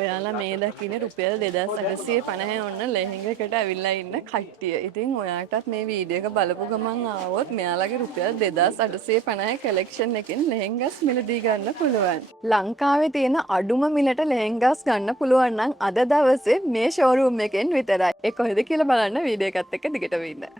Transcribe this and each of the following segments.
ඔයාලා මේ දකින රුපියල් 2850 ඔන්න ලෙහෙංගකට ඇවිල්ලා ඉන්න කට්ටිය. ඉතින් ඔයාටත් මේ වීඩියෝ එක බලපු ගමන් ආවොත් මෙයාලගේ රුපියල් 2850 කලෙක්ෂන් එකෙන් ලෙහෙංගස් මිලදී ගන්න පුළුවන්. ලංකාවේ තියෙන අඩුම මිලට ලෙහෙංගස් ගන්න පුළුවන් නම් අද දවසේ මේ ෂෝරූම් එකෙන් විතරයි. ඒ කොහෙද කියලා බලන්න වීඩියෝ එකත් එක්ක දිගටම ඉන්න.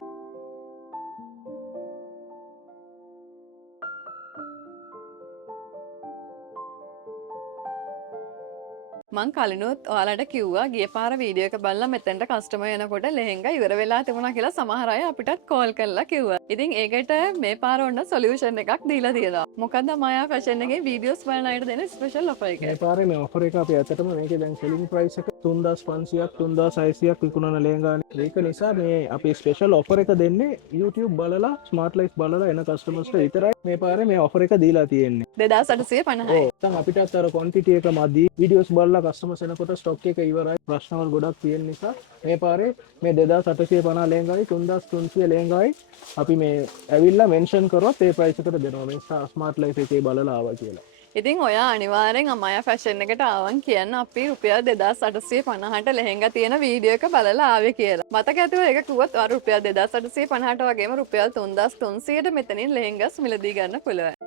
මං කලිනුත් ඔයාලට කිව්වා ගිය පාර වීඩියෝ එක බලලා මෙතෙන්ට කස්ටමර් එනකොට ලෙහෙංගා ඉවර වෙලා තිබුණා කියලා සමහර අය අපිටත් කෝල් කරලා කිව්වා. ඉතින් ඒකට මේ පාර ඔන්න සොලියුෂන් එකක් දීලා තියෙනවා. මොකද මායා ෆැෂන් එකේ වීඩියෝස් බලන අයට දෙන ස්පෙෂල් ඔෆර් එක. මේ පාරේ මේ ඔෆර් එක අපි ඇත්තටම මේකේ දැන් සෙලින් ප්‍රයිස් එක 3500ක් 3600ක් විකුණන ලෙහෙංගානේ. ඒක නිසා මේ අපි ස්පෙෂල් ඔෆර් එක දෙන්නේ YouTube බලලා ස්මාර්ට් ලයිෆ් බලලා එන කස්ටමර්ස්ට විතරයි මේ පාරේ මේ ඔෆර් එක දීලා තියෙන්නේ. 2850යි. නැත්නම් අපිටත් අර ක්වොන්ටිටි එක මදි. වීඩියෝස් බලලා කස්ටමර්ස් එනකොට ස්ටොක් එක ඉවරයි. ප්‍රශ්නවල් ගොඩක් තියෙන නිසා මේ පාරේ මේ 2850 ලෙහෙංගායි 3300 ලෙහෙංගායි අපි මේ ඇවිල්ලා මෙන්ෂන් කරොත් ඒ ප්‍රයිස් එකට දෙනවා. මේ ස්මාර්ට් ලයිෆ් එකේ බලලා ආවා කියලා. ඉතින් ඔයා අනිවාර්යෙන් අමායා ෆැෂන් එකට ආවන් කියන්න අපි රුපියල් 2850ට ලෙහෙංගා තියෙන වීඩියෝ එක බලලා ආවේ කියලා. මතක ඇතිව ඒක කිව්වොත් ඔයාලා රුපියල් 2850ට වගේම රුපියල් 3300ට මෙතනින් ලෙහෙංගස් මිලදී ගන්න පුළුවන්.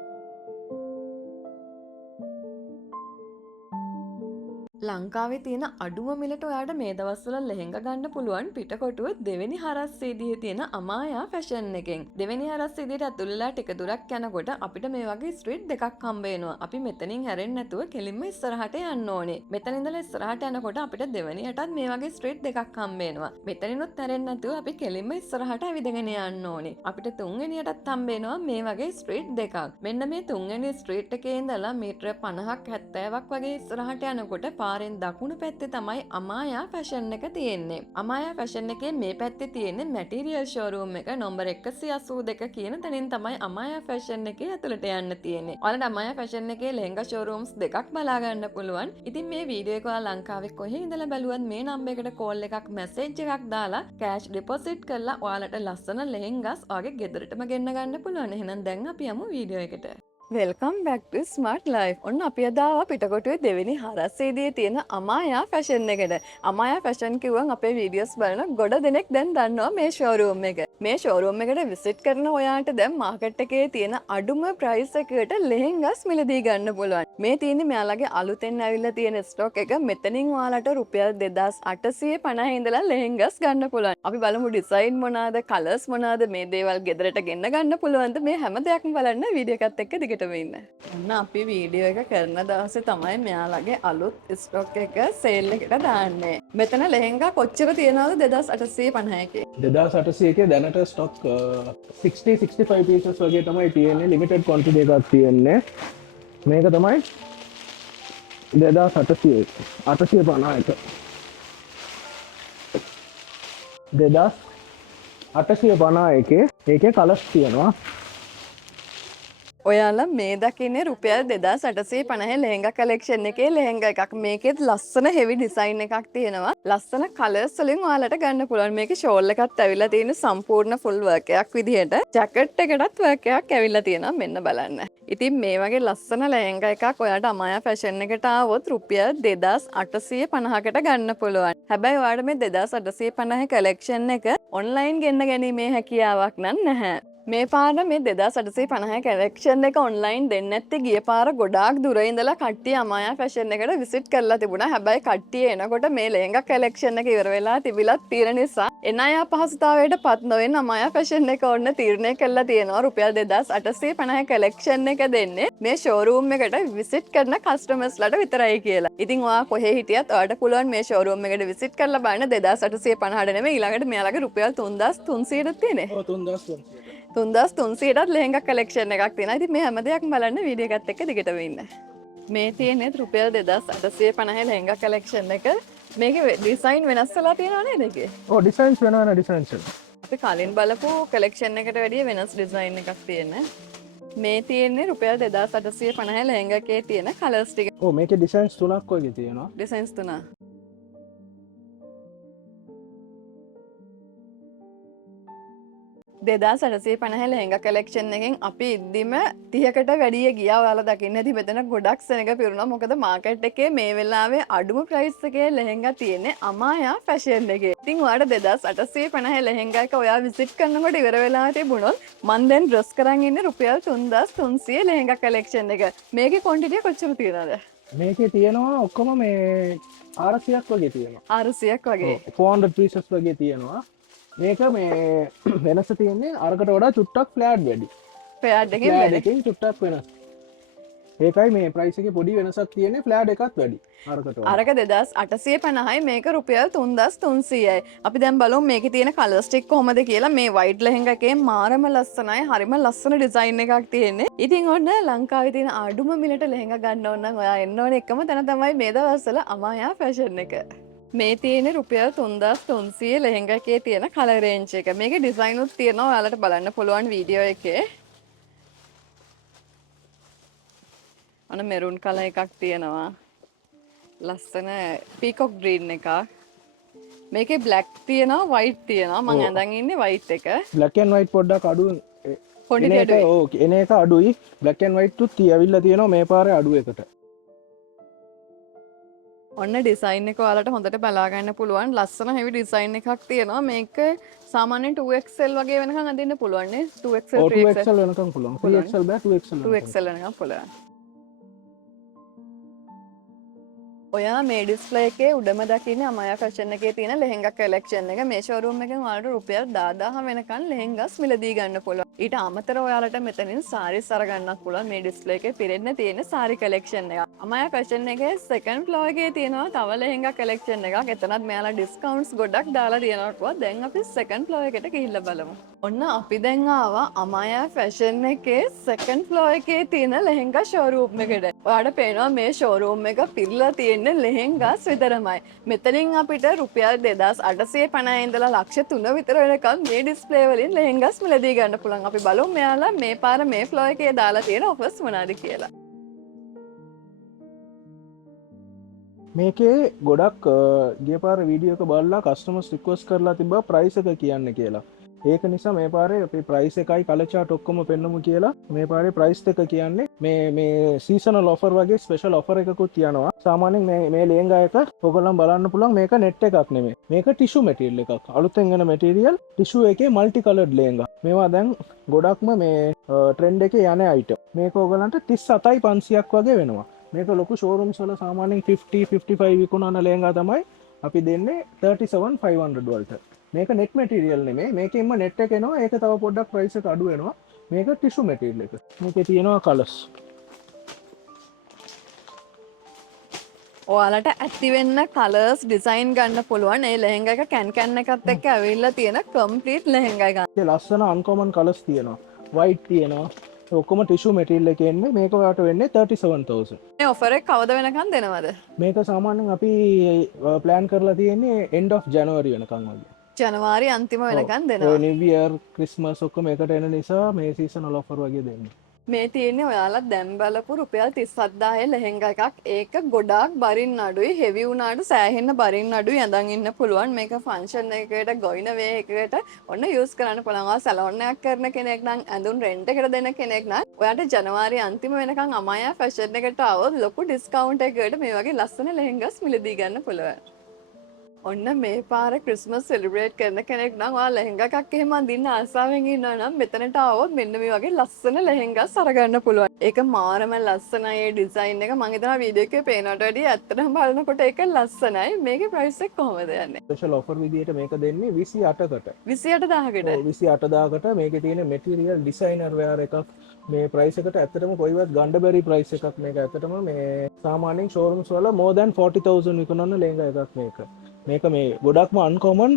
ලංකාවේ තියෙන අඩුම මිලට ඔයාට මේ දවස්වල ලෙහෙංගා ගන්න පුළුවන් පිටකොටුව දෙවෙනි හරස් සීදියේ තියෙන අමායා ෆැෂන් එකෙන්. දෙවෙනි හරස් සීදියට ඇතුල් වෙලා ටික දුරක් යනකොට අපිට මේ වගේ ස්ට්‍රීට් දෙකක් හම්බ වෙනවා. අපි මෙතනින් හැරෙන්නේ නැතුව කෙලින්ම ඉස්සරහට යන්න ඕනේ. මෙතන ඉඳලා ඉස්සරහට යනකොට අපිට දෙවෙනියටත් මේ වගේ ස්ට්‍රීට් දෙකක් හම්බ වෙනවා. මෙතනිනුත් හැරෙන්නේ නැතුව අපි කෙලින්ම ඉස්සරහට ඇවිදගෙන යන්න ඕනේ. අපිට තුන්වෙනියටත් හම්බ වෙනවා මේ වගේ ස්ට්‍රීට් දෙකක්. මෙන්න මේ තුන්වෙනි ස්ට්‍රීට් එකේ ඉඳලා මීටර 50ක් 70ක් වගේ ඉස්සරහට යනකොට පාරෙන් දකුණු පැත්තේ තමයි අමායා ෆැෂන් එක තියෙන්නේ. අමායා ෆැෂන් එකේ මේ පැත්තේ තියෙන්නේ මැටීරියල් ෂෝරූම් එක නම්බර් 182 කියන තැනින් තමයි අමායා ෆැෂන් එකේ ඇතුළට යන්න තියෙන්නේ. ඔයාලට අමායා ෆැෂන් එකේ ලෙහෙංගා ෂෝරූම්ස් දෙකක් බලා ගන්න පුළුවන්. ඉතින් මේ වීඩියෝ එක ඔයාලා ලංකාවේ කොහේ ඉඳලා බැලුවත් මේ නම්බර් එකට කෝල් එකක් මැසේජ් එකක් දාලා කෑෂ් ඩිපොසිට් කරලා ඔයාලට ලස්සන ලෙහෙංගාස් ඔයාගේ ගෙදරටම ගෙන්න ගන්න පුළුවන්. එහෙනම් දැන් අපි යමු වීඩියෝ එකට. වෙල්කම් බැක් ටු ස්මාර්ට් ලයිෆ්. ඔන්න අපි අද ආවා පිටකොටුවේ දෙවෙනි හරස්සේදී තියෙන අමායා ෆැෂන් එකට. අමායා ෆැෂන් කිව්වන් අපේ වීඩියෝස් බලන ගොඩ දෙනෙක් දැන් දන්නවා මේ ෂෝරූම් එක. මේ ෂෝරූම් එකට විසිට් කරන ඔයාට දැන් මාකට් එකේ තියෙන අඩුම ප්‍රයිස් එකකට ලෙහෙංගස් මිලදී ගන්න පුළුවන්. මේ තියෙන්නේ මෙයාලගේ අලුතෙන් ඇවිල්ලා තියෙන ස්ටොක් එක. මෙතනින් ඔයාලට රුපියල් 2850 ඉඳලා ලෙහෙංගස් ගන්න පුළුවන්. අපි බලමු ඩිසයින් මොනවාද, කලර්ස් මොනවාද, මේ දේවල් ගෙදරට ගෙන්න ගන්න පුළුවන්ද, මේ හැම දෙයක්ම බලන්න වීඩියෝ එකත් එක්ක දිගට ඔන්න අපි වීඩියෝ එක කරන දවසේ තමයි මෙයාලගේ අලුත් ස්ටොක් එක සේල් එකට දාන්නේ. මෙතන ලෙහෙංගා කොච්චර තියෙනවද 2850 එකේ? 2800 එකේ දැනට ස්ටොක් 60-65 පීසස් වගේ තමයි තියෙන්නේ. ලිමිටඩ් ක්වොන්ටිටි එකක් තියෙන්නේ. මේක තමයි 2800 850 2850 එකේ කලර්ස් තියෙනවා. ඔයාලා මේ දකින්නේ රුපියල් 2850 ලෙහෙංගා කලෙක්ෂන් එකේ ලෙහෙංගා එකක්. මේකෙත් ලස්සන හෙවි ඩිසයින් එකක් තියෙනවා. ලස්සන කලර්ස් වලින් ඔයාලට ගන්න පුළුවන්. මේකේ ෂෝල් එකත් ඇවිල්ලා තියෙන සම්පූර්ණ ෆුල් වර්ක් එකක් විදිහට. ජැකට් එකටත් වර්ක් එකක් ඇවිල්ලා තියෙනවා. මෙන්න බලන්න. ඉතින් මේ වගේ ලස්සන ලෙහෙංගා එකක් ඔයාලට අමායා ෆැෂන් එකට ආවොත් රුපියල් 2850කට ගන්න පුළුවන්. හැබැයි ඔයාලට මේ 2850 කලෙක්ෂන් එක ඔන්ලයින් ගෙන්න ගැනීමේ හැකියාවක් නැහැ. මේ පාර මේ 2850 කලෙක්ෂන් එක ඔන්ලයින් දෙන්නේ නැත්තේ ගිය පාර ගොඩාක් දුර ඉඳලා කට්ටිය අමායා ෆැෂන් එකට විසිට් කරලා තිබුණා. හැබැයි කට්ටිය එනකොට මේ ලෙහෙංගා කලෙක්ෂන් එක ඉවර වෙලා තිබිලත් තියෙන නිසා එන අය අපහසුතාවයට පත් නොවෙන්න අමායා ෆැෂන් එක ඔන්න තීරණය කරලා තියෙනවා රුපියල් 2850 කලෙක්ෂන් එක දෙන්නේ මේ ෂෝරූම් එකට විසිට් කරන කස්ටමර්ස්ලාට විතරයි කියලා. ඉතින් ඔයා කොහේ හිටියත් ඔයාලට පුළුවන් මේ ෂෝරූම් එකට විසිට් කරලා බලන්න 2850ට නෙමෙයි ඊළඟට මෙයාලගේ රුපියල් 3300ට තියෙන්නේ. ඔව් 3300. 3300ටත් ලෙහෙංගා කලෙක්ෂන් එකක් තියෙනවා. ඉතින් මේ හැම දෙයක්ම බලන්න වීඩියෝ එකත් එක්ක දිගටම ඉන්න. මේ තියෙන්නේ රුපියල් 2850 ලෙහෙංගා කලෙක්ෂන් එක. මේකේ ඩිසයින් වෙනස් වෙලා තියෙනව නේද ඒකේ? ඔව් ඩිසයින්ස් වෙනවා ඩිසයින්ස්. අපි කලින් බලපු කලෙක්ෂන් එකට වැඩිය වෙනස් ඩිසයින් එකක් තියෙනවා. මේ තියෙන්නේ රුපියල් 2850 ලෙහෙංගා එකේ තියෙන කලර්ස් ටික. ඔව් මේකේ ඩිසයින්ස් තුනක් වගේ තියෙනවා. ඩිසයින්ස් තුනක්. $2850 ලෙහෙංගා කලෙක්ෂන් එකෙන් අපි ඉද්දිම 30කට වැඩිය ගියා. ඔයාලා දකින්න ඇති මෙතන ගොඩක් සෙනඟ පිරුණා. මොකද මාකට් එකේ මේ වෙලාවේ අඩුම ප්‍රයිස් එකේ ලෙහෙංගා තියෙන්නේ අමායා ෆැෂන් එකේ. ඉතින් ඔයාලට 2850 ලෙහෙංගා එක ඔයා විසිට් කරනකොට ඉවර වෙලා තිබුණොත් මම දැන් ඩ්‍රෙස් කරන් ඉන්නේ රුපියල් 3300 ලෙහෙංගා කලෙක්ෂන් එක. මේකේ ක්වොන්ටිටිය කොච්චර තියෙනවද? මේකේ තියෙනවා ඔක්කොම මේ 400ක් වගේ තියෙනවා. 600ක් වගේ. 400 pieces වගේ තියෙනවා. මේක මේ වෙනස තියෙන්නේ අරකට වඩා චුට්ටක් ෆ්ලෑට් වැඩි. ෆ්ලෑට් එකෙන් ෆ්ලෑට් වැඩි. එකකින් චුට්ටක් වෙනස්. ඒකයි මේ ප්‍රයිස් එකේ පොඩි වෙනසක් තියෙන්නේ ෆ්ලෑට් එකත් වැඩි. අරකට වඩා. අරක 2850යි මේක රුපියල් 3300යි. අපි දැන් බලමු මේකේ තියෙන කලර්ස් ටික කොහමද කියලා. මේ වයිට් ලෙහෙංගා එකේ මාරම ලස්සනයි. හරිම ලස්සන ඩිසයින් එකක් තියෙන්නේ. ඉතින් ඔන්න ලංකාවේ තියෙන අඩුම මිලට ලෙහෙංගා ගන්න ඕන නම් ඔයා එන්න ඕනේ එකම තැන තමයි මේ දවස්වල අමායා ෆැෂන් එක. මේ තියෙන රුපියල් 3300 ලෙහෙංගා එකේ තියෙන කලර් රේන්ජ් එක. මේකේ ඩිසයින් උත් තියෙනවා. ඔයාලට බලන්න පුළුවන් වීඩියෝ එකේ. අන්න මෙරුන් කලර් එකක් තියෙනවා. ලස්සන පීකොක් ග්‍රීන් එකක්. මේකේ බ්ලැක් තියෙනවා වයිට් තියෙනවා. මම ඇඳන් ඉන්නේ වයිට් එක. black and white පොඩ්ඩක් අඩු පොඩි අඩුයි. ඔව් එන එක අඩුයි. black and white තුත් තියවිල්ලා තියෙනවා මේ පාරේ අඩු එකට. ඔන්න ඩිසයින් එක ඔයාලට හොඳට බලා ගන්න පුළුවන්. ලස්සන හෙවි ඩිසයින් එකක් තියෙනවා. මේක සාමාන්‍යයෙන් 2XL වගේ වෙනකන් අඳින්න පුළුවන් නේ. 2XL 3XL 2XL වෙනකම් පුළුවන්. 3XL බෑ 2XL. 2XL වෙනකන් පුළුවන්. ඔයා මේ ඩිස්ප්ලේ එකේ උඩම දකින්නේ අමායා ෆැෂන් එකේ තියෙන ලෙහෙංගා කලෙක්ෂන් එක. මේ ෂෝරූම් එකෙන් ඔයාලට රුපියල් 10000 වෙනකන් ලෙහෙංගාස් මිලදී ගන්න පුළුවන්. ඊට අමතරව ඔයාලට මෙතනින් සාරීස් අරගන්නත් පුළුවන්. මේ ඩිස්ප්ලේ එකේ පිරෙන්න තියෙන සාරි කලෙක්ෂන් එක. අමායා ෆැෂන් එකේ සෙකන්ඩ් ෆ්ලෝර් එකේ තියෙනවා තව ලෙහෙංගා කලෙක්ෂන් එකක්. එතනත් මෙයාලා ඩිස්කවුන්ට්ස් ගොඩක් දාලා තියෙනවා. දැන් අපි සෙකන්ඩ් ෆ්ලෝර් එකට ගිහිල්ලා බලමු. ඔන්න අපි දැන් ආවා අමායා ෆැෂන් එකේ සෙකන්ඩ් ෆ්ලෝර් එකේ තියෙන ලෙහෙංගා ෂෝරූම් එකට. ඔයාලට පේනවා මේ ෂෝරූම් එක පිරලා තියෙන්නේ ලෙහෙංගාස් විතරමයි. මෙතනින් අපිට රුපියල් 2850 ඉඳලා ලක්ෂ 3 විතර වෙනකම් මේ ඩිස්ප්ලේ වලින් ලෙහෙංගාස් මිලදී ගන්න පුළුවන්. අපි බලමු මෙයාලා මේ පාර මේ ෆ්ලෝර් එකේ දාලා තියෙන ඔෆර්ස් මොනවාද කියලා. මේකේ ගොඩක් ගිය පාර වීඩියෝ එක බලලා කස්ටමර්ස් රික්වෙස්ට් කරලා තිබ්බා ප්‍රයිස් එක කියන්න කියලා. ඒක නිසා මේ පාරේ අපි ප්‍රයිස් එකයි කලර් chart ඔක්කොම පෙන්නමු කියලා මේ පාරේ ප්‍රයිස් එක කියන්නේ මේ සීසනල් ඔෆර් වගේ ස්පෙෂල් ඔෆර් එකකුත් තියනවා. සාමාන්‍යයෙන් මේ ලෙහෙංගා එක ඔයගොල්ලන් බලන්න පුළුවන් මේක නෙට් එකක් නෙමෙයි. මේක ටිෂු මැටීරියල් එකක්. අලුතෙන් එන මැටීරියල් ටිෂු එකේ මල්ටි කලර්ඩ් ලෙහෙංගා. මේවා දැන් ගොඩක්ම මේ ට්‍රෙන්ඩ් එකේ යන අයිටම්. මේක ඔයගලන්ට 37500ක් වගේ වෙනවා. මේක ලොකු ෂෝරූම්ස් වල සාමාන්‍යයෙන් 50 55 විකුණන ලෙහෙංගා තමයි අපි දෙන්නේ 37500 වලට. මේක නෙට් මැටීරියල් නෙමෙයි. මේකෙන්ම නෙට් එක එනවා. ඒක තව පොඩ්ඩක් ප්‍රයිස් එක අඩු වෙනවා. මේක ටිෂු මැටීරියල් එක. මේකේ තියෙනවා කලර්ස්. ඔයාලට ඇති වෙන්න කලර්ස් ඩිසයින් ගන්න පුළුවන්. ඒ ලෙහෙංගා එක කැන් එකත් එක්ක ඇවිල්ලා තියෙන කම්ප්ලීට් ලෙහෙංගා එක. ඒ ලස්සන අන්කොමන් කලර්ස් තියෙනවා. වයිට් තියෙනවා. ඔක්කොම ටිෂු මැටීරියල් එකේ එන්නේ. මේක ඔයාලට වෙන්නේ 37000. මේ ඔෆර් එක කවද වෙනකන් දෙනවද? මේක සාමාන්‍යයෙන් අපි ප්ලෑන් කරලා තියෙන්නේ end of January වෙනකන් වගේ. ජනවාරි අන්තිම වෙනකන් දෙනවා. නිව් ඉයර් ක්‍රිස්මස් ඔක්කොම එකට එන නිසා මේ සීසනල් ඔෆර් වගේ දෙන්නේ. මේ තියෙන්නේ ඔයාලා දැන් බලපු රුපියල් 37000 ලෙහෙංගා එකක්. ඒක ගොඩාක් බරින් අඩුයි. හෙවි වුණාට සෑහෙන්න බරින් අඩුයි ඇඳන් ඉන්න පුළුවන්. මේක ෆන්ක්ෂන් එකකට ගොයින වේ එකකට ඔන්න යූස් කරන්න පුළුවන්. ඔයා සැලොන් එකක් කරන කෙනෙක් නම් ඇඳුම් රෙන්ට් එකට දෙන කෙනෙක් නම් ඔයාට ජනවාරි අන්තිම වෙනකන් අමායා ෆැෂන් එකට આવොත් ලොකු ඩිස්කවුන්ට් එකකට මේ වගේ ලස්සන ලෙහෙංගාස් මිලදී ගන්න පුළුවන්. ඔන්න මේ පාර ක්‍රිස්මස් සෙලිබ්‍රේට් කරන කෙනෙක් නම් ඔයා ලෙහෙංගා එකක් එහෙම අඳින්න ආසාවෙන් ඉන්නවා නම් මෙතනට ආවොත් මෙන්න මේ වගේ ලස්සන ලෙහෙංගාස් අරගන්න පුළුවන්. ඒක මාරම ලස්සනයි. ඒ ඩිසයින් එක මම හිතනවා වීඩියෝ එකේ පේනට වැඩිය ඇත්තටම බලනකොට ඒක ලස්සනයි. මේකේ ප්‍රයිස් එක කොහමද යන්නේ? ස්පෙෂල් ඔෆර් විදියට මේක දෙන්නේ 28කට. 28000කට. 28000කට මේකේ තියෙන මෙටීරියල් ඩිසයිනර් වෙයාර් එකක්. මේ ප්‍රයිස් එකට ඇත්තටම කොයිවත් ගන්න බැරි ප්‍රයිස් එකක් මේක. ඇත්තටම මේ සාමාන්‍යයෙන් ෂෝරූම්ස් වල more than 40000 විකුණන ලෙහෙංගා එකක් මේක. මේක මේ ගොඩක්ම අන්කොමන්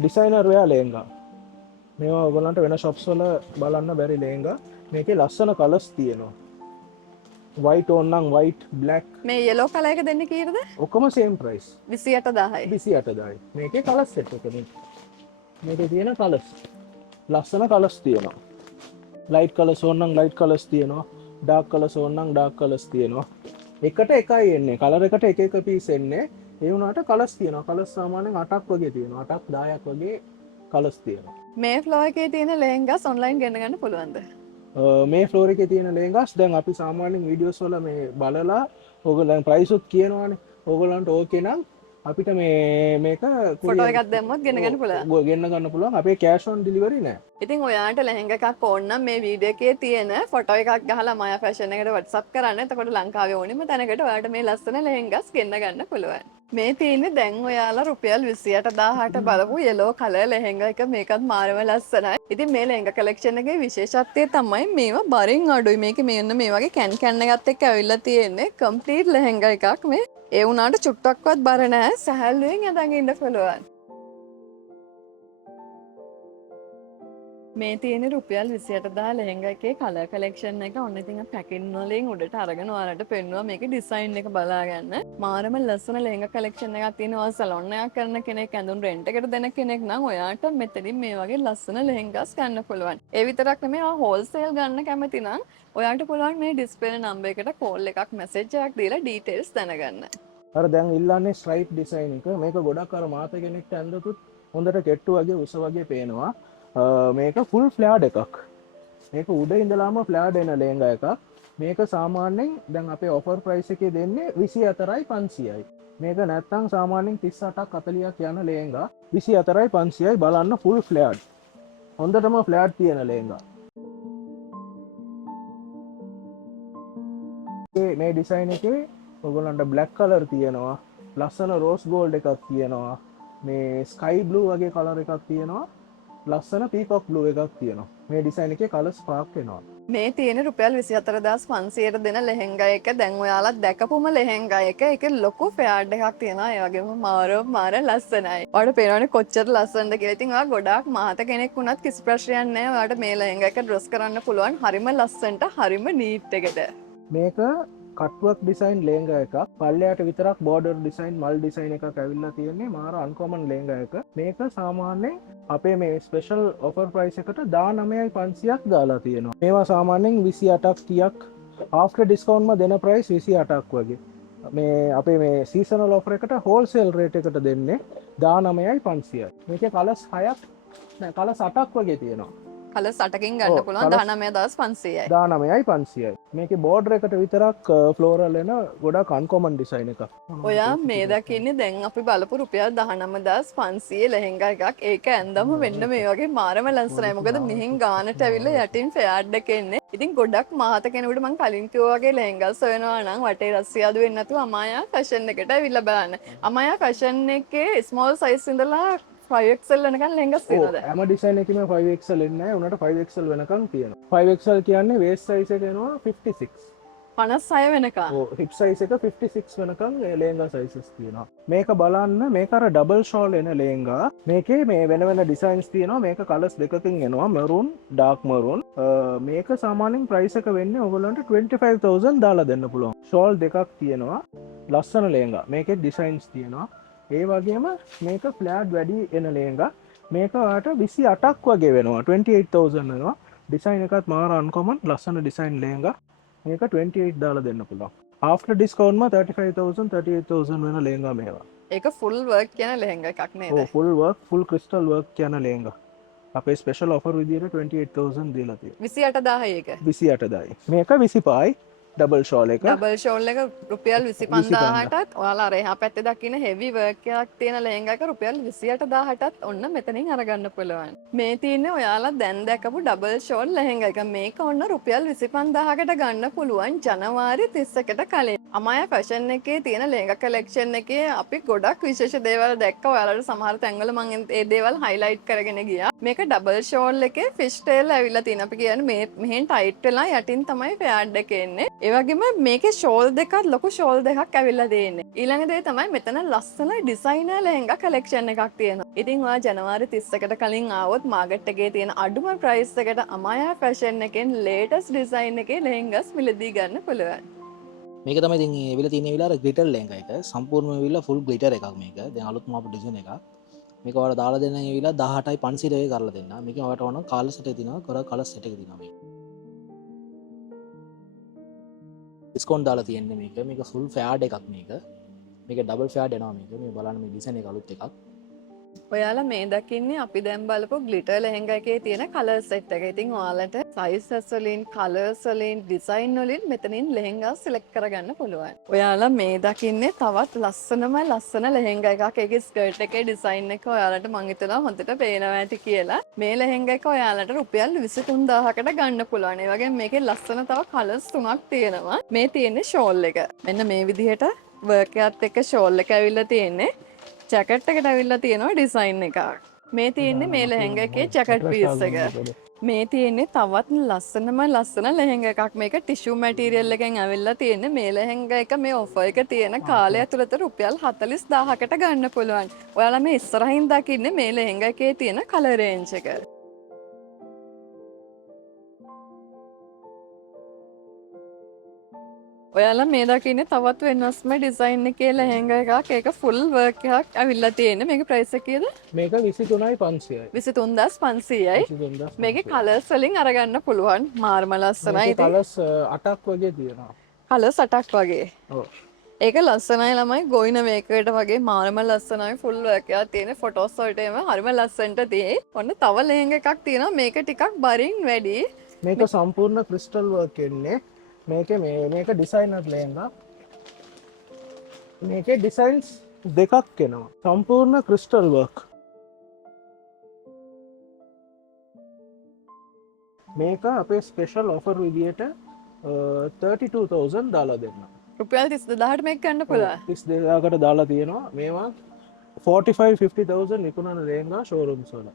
ඩිසයිනර් වෙයා ලෙහෙංගා. මේවා ඔයගලන්ට වෙන shops වල බලන්න බැරි ලෙහෙංගා. මේකේ ලස්සන කලර්ස් තියෙනවා. white ඕන නම් white, black. මේ yellow color එක දෙන්නේ කීයද? ඔක්කොම same price. 28000යි. 28000යි. මේකේ කලර්ස් සෙට් එක මේ. මේකේ තියෙන කලර්ස්. ලස්සන කලර්ස් තියෙනවා. light colors ඕන නම් light colors තියෙනවා. dark colors ඕන නම් dark colors තියෙනවා. එකට එකයි එන්නේ. color එකට එක එක piece එන්නේ. ඒ වුණාට කලර්ස් තියෙනවා. කලර්ස් සාමාන්‍යයෙන් 8ක් වගේ තියෙනවා. 8ක් 10ක් වගේ කලස් තියෙනවා. මේ ෆ්ලෝ එකේ තියෙන ලෙහෙන්ගස් ඔන්ලයින් ගෙන්න ගන්න පුළුවන්ද? මේ ෆ්ලෝර එකේ තියෙන ලෙහෙන්ගස් දැන් අපි සාමාන්‍යයෙන් වීඩියෝස් වල මේ බලලා ඕගොල්ලන් ප්‍රයිස් උත් කියනවානේ. ඕගොල්ලන්ට ඕකේ නම් අපිට මේක ෆොටෝ එකක් දැම්මොත් ගෙන්න ගන්න පුළුවන්. ගෙන්න ගන්න පුළුවන්. අපේ කෑෂ් ඔන් ඩිලිවරි නෑ. ඉතින් ඔයාට ලෙහෙංග එකක් ඕන නම් මේ වීඩියෝ එකේ තියෙන ෆොටෝ එකක් ගහලා මායා ෆැෂන් එකට WhatsApp කරන්න. එතකොට ලංකාවේ ඕනෙම තැනකට ඔයාට මේ ලස්සන ලෙහෙංගස් ගෙන්න ගන්න පුළුවන්. මේ තියෙන්නේ දැන් ඔයාලා රුපියල් 28000ට බලපු yellow color ලෙහෙංග එක. මේකත් මාරම ලස්සනයි. ඉතින් මේ ලෙහෙංග collection එකේ විශේෂත්වය තමයි මේවා බරින් අඩුයි. මේකේ මෙන්න මේ වගේ කැන් එකත් එක්ක ඇවිල්ලා තියෙන්නේ complete ලෙහෙංග එකක්. මේ ඒ වුණාට චුට්ටක්වත් බර නැහැ. සැහැල්ලුවෙන් යදන් ඉන්න පුළුවන්. මේ තියෙන රුපියල් 28000 ලෙහෙංගා එකේ කලර් කලෙක්ෂන් එක. ඔන්න ඉතින් පැකින් වලින් උඩට අරගෙන ඔයාලට පෙන්නුවා මේකේ ඩිසයින් එක බලා ගන්න. මාරම ලස්සන ලෙහෙංගා කලෙක්ෂන් එකක් තියෙනවා. සලොන් එකක් කරන කෙනෙක් ඇඳුම් රෙන්ට් එකට දෙන කෙනෙක් නම් ඔයාට මෙතනින් මේ වගේ ලස්සන ලෙහෙංගාස් ගන්න පුළුවන්. ඒ විතරක් නෙමෙයි ඔයා හෝල්සේල් ගන්න කැමති නම් ඔයාට පුළුවන් මේ ඩිස්ප්ලේ නම්බර් එකට කෝල් එකක් මැසේජ් එකක් දීලා ඩීටේල්ස් දැනගන්න. අර දැන් ඉල්ලන්නේ ස්ට්‍රයිප් ඩිසයින් එක. මේක ගොඩක් අර මාත කෙනෙක්ට ඇඳතුත් හොඳට කෙට්ටු වගේ උස වගේ පේනවා. මේක ෆුල් ෆ්ලෑඩ් එකක්. මේක උඩ ඉඳලාම ෆ්ලෑඩ් එන ලෙහෙංගා එකක්. මේක සාමාන්‍යයෙන් දැන් අපේ ඔෆර් ප්‍රයිස් එකේ දෙන්නේ 24500යි. මේක නැත්තම් සාමාන්‍යයෙන් 38ක් 40ක් යන ලෙහෙංගා 24500යි. බලන්න ෆුල් ෆ්ලෑඩ්. හොඳටම ෆ්ලෑඩ් තියෙන ලෙහෙංගා. මේ ඩිසයින් එකේ ඔයගොල්ලන්ට බ්ලැක් කලර් තියෙනවා. ලස්සන රෝස් ගෝල්ඩ් එකක් තියෙනවා. මේ ස්කයි බ්ලූ වගේ කලර් එකක් තියෙනවා. ලස්සන පීකොක් බ්ලූ එකක් තියෙනවා. මේ ඩිසයින් එකේ කලර්ස් පාක් වෙනවා. මේ තියෙන රුපියල් 24500ට දෙන ලෙහෙංගා එක දැන් ඔයාලා දැකපුම ලෙහෙංගා එක. ඒක ලොකු ෆෙයාඩ් එකක් තියෙනවා. ඒ වගේම මාර ලස්සනයි. ඔයාලට පේනවනේ කොච්චර ලස්සනද කියලා. ඉතින් ඔයා ගොඩාක් මහත කෙනෙක් වුණත් කිසි ප්‍රශ්නයක් නැහැ. ඔයාලට මේ ලෙහෙංගා එක ඩ්‍රෙස් කරන්න පුළුවන්. හරිම ලස්සනට හරිම නීට් එකට. මේක කට්වක් ඩිසයින් ලේංගා එකක්. පල්ලයට විතරක් බෝඩර් ඩිසයින් මල් ඩිසයින් එකක් ඇවිල්ලා තියෙන්නේ. මාර අන්කොමන් ලේංගා එක. මේක සාමාන්‍යයෙන් අපේ මේ ස්පෙෂල් ඔෆර් ප්‍රයිස් එකට 19500ක් දාලා තියෙනවා. මේවා සාමාන්‍යයෙන් 28ක් 30ක් ආෆ්ටර් ඩිස්කවුන්ට්ම දෙන ප්‍රයිස් 28ක් වගේ. මේ අපේ මේ සීසනල් ඔෆර් එකට හෝල්සේල් රේට් එකට දෙන්නේ 19500යි. මේකේ කලර්ස් 6ක් නෑ කලර්ස් 8ක් වගේ තියෙනවා. කලර්ස් 8කින් ගන්න පුළුවන් 19500යි. 19500යි. මේකේ බෝඩර් එකට විතරක් ෆ්ලෝරල් එන ගොඩක් අන්කොමන් ඩිසයින් එකක්. ඔයා මේ දකින්නේ දැන් අපි බලපු රුපියල් 19500 ලෙහෙංගා එකක්. ඒක ඇඳම වෙන්න මේ වගේ මාරම ලස්සනයි. මොකද මෙහෙන් ගානට ඇවිල්ලා යටින් ෆෙයාඩ් එක එන්නේ. ඉතින් ගොඩක් මහත කෙනෙකුට මම කලින් කිව්වා වගේ ලෙහෙංගාස් හොයනවා නම් වටේ රස්සියාදු වෙන්නේ නැතුව අමායා ෆැෂන් එකට ඇවිල්ලා බලන්න. අමායා ෆැෂන් එකේ ස්මෝල් සයිස් ඉඳලා 5XL වෙනකන් ලෙහෙංගාස් තියෙනවද? හැම ඩිසයින් එකකම 5XL එන්නේ නැහැ. උනට 5XL වෙනකන් තියෙනවා. 5XL කියන්නේ waist size එක එනවා 56. 56 වෙනකන්. ඔව් hip size එක 56 වෙනකන් ලෙහෙංගා sizes තියෙනවා. මේක බලන්න මේක අර double shawl එන ලෙහෙංගා. මේකේ මේ වෙන වෙන designs තියෙනවා. මේක colors දෙකකින් එනවා maroon, dark maroon. මේක සාමාන්‍යයෙන් price එක වෙන්නේ ඔයගොල්ලන්ට 25000 දාලා දෙන්න පුළුවන්. shawl දෙකක් තියෙනවා. ලස්සන ලෙහෙංගා. මේකේ designs තියෙනවා. ඒ වගේම මේක ෆ්ලෑඩ් වැඩි එන ලෙහෙංගා. මේක ඔයාලට 28ක් වගේ වෙනවා. 28000 වෙනවා. ඩිසයින් එකත් මාර අන්කොමන් ලස්සන ඩිසයින් ලෙහෙංගා. මේක 28 දාලා දෙන්න පුළුවන්. ආෆ්ටර් ඩිස්කවුන්ට්ම 35000 38000 වෙන ලෙහෙංගා මේවා. ඒක ෆුල් වර්ක් කියන ලෙහෙංගා එකක් නේද? ඔව් full work full crystal work කියන ලෙහෙංගා. අපේ ස්පෙෂල් ඔෆර් විදියට 28000 දීලා තියෙනවා. 28000 එක. 28000යි. මේක 25යි. ඩබල් ෂෝල් එක. ඩබල් ෂෝල් එක රුපියල් 25000ටත් ඔයාලා අර එහා පැත්තේ දකින්න හෙවි වර්ක් එකක් තියෙන ලෙහෙංගා එක රුපියල් 28000ටත් ඔන්න මෙතනින් අරගන්න පුළුවන්. මේ තියෙන්නේ ඔයාලා දැන් දැකපු ඩබල් ෂෝල් ලෙහෙංගා එක. මේක ඔන්න රුපියල් 25000කට ගන්න පුළුවන් ජනවාරි 30කට කලින්. අමායා ෆැෂන් එකේ තියෙන ලෙහෙංගා කලෙක්ෂන් එකේ අපි ගොඩක් විශේෂ දේවල් දැක්ක. ඔයාලට සමහර තැන්වල මම ඒ දේවල් හයිලයිට් කරගෙන ගියා. මේක ඩබල් ෂෝල් එකේ ෆිෂ් ටේල් ඇවිල්ලා තියෙන. අපි කියන්නේ මේ මෙහෙන් ටයිට් වෙලා යටින් තමයි ෆෙයාඩ් එක එන්නේ. ඒ වගේම මේකේ ෂෝල් දෙකක් ලොකු ෂෝල් දෙකක් ඇවිල්ලා තියෙන්නේ. ඊළඟ දේ තමයි මෙතන ලස්සන ඩිසයිනර් ලෙහෙංගා කලෙක්ෂන් එකක් තියෙනවා. ඉතින් ඔයා ජනවාරි 30කට කලින් ආවොත් මාකට් එකේ තියෙන අඩුම ප්‍රයිස් එකට අමායා ෆැෂන් එකෙන් ලේටස්ට් ඩිසයින් එකේ ලෙහෙංගාස් මිලදී ගන්න පුළුවන්. මේක තමයි ඉතින් එවිලා තියෙන විලාර ග්ලිටර් ලෙහෙංගා එක. සම්පූර්ණයෙන්ම එවිලා ෆුල් ග්ලිටර් එකක් මේක. දැන් අලුත්ම ආපු ඩිසයින් එකක්. මේක ඔයාලා දාලා දෙන්න එවිලා 18500 වගේ කරලා දෙන්න. මේක ඔයාලට ඕන කලර් සෙට් එක තියෙනවා. කලර් සෙට් එක තියෙනවා මේක. ඩිස්කවුන්ට් දාලා තියෙන්නේ මේක. මේක ෆුල් ෆෙයාඩ් එකක් මේක. මේක ඩබල් ෆෙයාඩ් එනවා මේක. මේ බලන්න මේ ඩිසයින් එක අලුත් එකක්. ඔයාලා මේ දකින්නේ අපි දැන් බලපු ග්ලිටර් ලෙහෙංගා එකේ තියෙන කලර් සෙට් එක. ඉතින් ඔයාලට සයිසස් වලින්, කලර්ස් වලින්, ඩිසයින් වලින් මෙතනින් ලෙහෙංගා සිලෙක්ට් කරගන්න පුළුවන්. ඔයාලා මේ දකින්නේ තවත් ලස්සන ලෙහෙංගා එකක්. ඒකේ ස්කර්ට් එකේ ඩිසයින් එක ඔයාලට මං හිතනවා හොඳට පේනවා ඇති කියලා. මේ ලෙහෙංගා එක ඔයාලට රුපියල් 23000කට ගන්න පුළුවන්. ඒ වගේම මේකේ ලස්සන තව කලර්ස් 3ක් තියෙනවා. මේ තියෙන්නේ ෂෝල් එක. මෙන්න මේ විදිහට වර්ක් එකත් එක්ක ෂෝල් එක ඇවිල්ලා තියෙන්නේ. ජැකට් එකට ඇවිල්ලා තියෙනවා ඩිසයින් එකක්. මේ තියෙන්නේ මේ ලෙහෙංගා එකේ ජැකට් පීස් එක. මේ තියෙන්නේ තවත් ලස්සන ලෙහෙංගා එකක්. මේක ටිෂු මැටීරියල් එකෙන් ඇවිල්ලා තියෙන්නේ. මේ ලෙහෙංගා එක මේ ඔෆර් එක තියෙන කාලය ඇතුළත රුපියල් 40000කට ගන්න පුළුවන්. ඔයාලා මේ ඉස්සරහින් දකින්නේ මේ ලෙහෙංගා එකේ තියෙන කලර් රේන්ජ් එක. ඔයාලා මේ දකින්නේ තවත් වෙනස්ම ඩිසයින් එකේ ලෙහෙංගා එකක්. ඒක ෆුල් වර්ක් එකක් ඇවිල්ලා තියෙන්නේ. මේකේ ප්‍රයිස් එක කීයද? මේක 23500යි. 23500යි. 23500. මේකේ කලර්ස් වලින් අරගන්න පුළුවන්. මාර්ම ලස්සනයි. මේකේ කලර්ස් 8ක් වගේ තියෙනවා. කලර්ස් 8ක් වගේ. ඔව්. ඒක ලස්සනයි ළමයි. ගෝයින මේකකට වගේ මාර්ම ලස්සනයි. ෆුල් වර්ක් එකක් තියෙන ෆොටෝස් වලට එම හරිම ලස්සනට තියෙයි. ඔන්න තව ලෙහෙංගා එකක් තියෙනවා. මේක ටිකක් බරින් වැඩි. මේක සම්පූර්ණ ක්‍රිස්ටල් වර්ක් එන්නේ. මේක ඩිසයිනර් ලෙහෙංගා. මේකේ ඩිසයින්ස් දෙකක් එනවා. සම්පූර්ණ ක්‍රිස්ටල් වර්ක්. මේක අපේ ස්පෙෂල් ඔෆර් විදියට 32000 දාලා දෙන්න. රුපියල් 32000ට මේක ගන්න පුළුවන්. 32000කට දාලා තියෙනවා. මේවා 45-50000 විකුණන ලෙහෙංගා ෂෝරූම්ස් වල.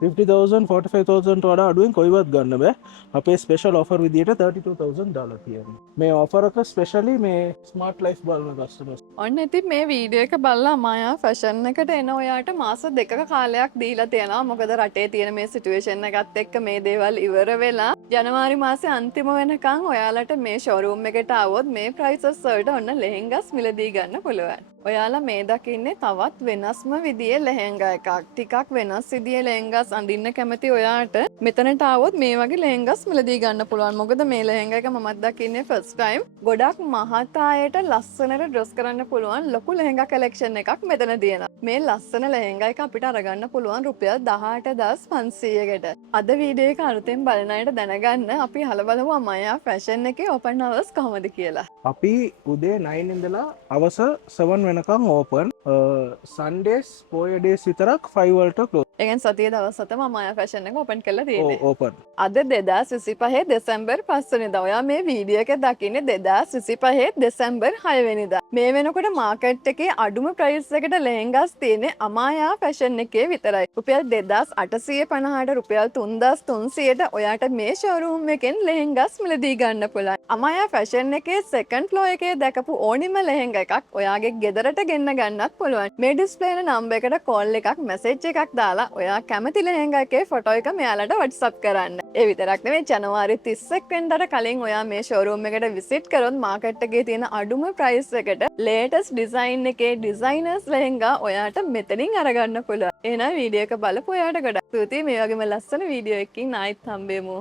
50000 45000ට වඩා අඩුවෙන් කොයිවත් ගන්න බෑ. අපේ ස්පෙෂල් ඔෆර් විදියට 32000 දාලා තියෙනවා. මේ ඔෆර් එක ස්පෙෂලි මේ ස්මාර්ට් ලයිෆ් බලන කස්ටමර්ස්. ඔන්න ඉතින් මේ වීඩියෝ එක බලලා මායා ෆැෂන් එකට එන ඔයාට මාස 2ක කාලයක් දීලා තියෙනවා. මොකද රටේ තියෙන මේ සිටුේෂන් එකත් එක්ක මේ දේවල් ඉවර වෙලා ජනවාරි මාසේ අන්තිම වෙනකන් ඔයාලට මේ ෂෝරූම් එකට ආවොත් මේ ප්‍රයිසස් වලට ඔන්න ලෙහෙංගාස් මිලදී ගන්න පුළුවන්. ඔයාලා මේ දකින්නේ තවත් වෙනස්ම විදියේ ලෙහෙංගා එකක්. ටිකක් වෙනස් විදියේ ලෙහෙංගාස් අඳින්න කැමති ඔයාට මෙතනට ආවොත් මේ වගේ ලෙහෙංගාස් මිලදී ගන්න පුළුවන්. මොකද මේ ලෙහෙංගා එක මමත් දකින්නේ ෆස්ට් ටයිම්. ගොඩක් මහත් අයට ලස්සනට ඩ්‍රෙස් කරන්න පුළුවන් ලොකු ලෙහෙංගා කලෙක්ෂන් එකක් මෙතන තියෙනවා. මේ ලස්සන ලෙහෙංගා එක අපිට අරගන්න පුළුවන් රුපියල් 18500කට. අද වීඩියෝ එක අලුතෙන් බලන අයට දැනගන්න අපි අහලා බලමු අමයා ෆැෂන් එකේ ඕපන් අවර්ස් කොහොමද කියලා. අපි උදේ 9 ඉඳලා හවස 7 වෙනකම් ඕපන්. සන්ඩේස් පොය ඩේස් විතරක් 5 වලට ක්ලෝස්. ඒ කියන්නේ සතියේ දවස් 7ම අමයා ෆැෂන් එක ඕපන් කරලා තියෙන්නේ. ඕපන්. අද 2025 දෙසැම්බර් 5 වෙනිදා. ඔයා මේ වීඩියෝ එක දකින්නේ 2025 දෙසැම්බර් 6 වෙනිදා. මේ වෙනකොට මාකට් එකේ අඩුම ප්‍රයිස් එකට ලෙහෙංගාස් තියෙන්නේ අමායා ෆැෂන් එකේ විතරයි. රුපියල් 2850ට රුපියල් 3300ට ඔයාට මේ ෂෝරූම් එකෙන් ලෙහෙංගාස් මිලදී ගන්න පුළුවන්. අමායා ෆැෂන් එකේ සෙකන්ඩ් ෆ්ලෝර් එකේ දැකපු ඕනිම ලෙහෙංගා එකක් ඔයාගේ ගෙදරට ගෙන්න ගන්නත් පුළුවන්. මේ ඩිස්ප්ලේ එක නම්බර් එකට කෝල් එකක් මැසේජ් එකක් දාලා ඔයා කැමති ලෙහෙංගා එකේ ෆොටෝ එක මෙයාලට WhatsApp කරන්න. ඒ විතරක් නෙවෙයි ජනවාරි 31 වෙනිදාට කලින් ඔයා මේ ෂෝරූම් එකට විසිට් කරොත් මාකට් එකේ තියෙන අඩුම ප්‍රයිස් එකට ලේටස්ට් ඩිසයින් එකේ ඩිසයිනර්ස් ලෙහෙංගා ඔයාට මෙතනින් අරගන්න පුළුවන්. එහෙනම් වීඩියෝ එක බලපු ඔයාට ගොඩක් ස්තුතියි. මේ වගේම ලස්සන වීඩියෝ එකකින් ආයෙත් හම්බෙමු.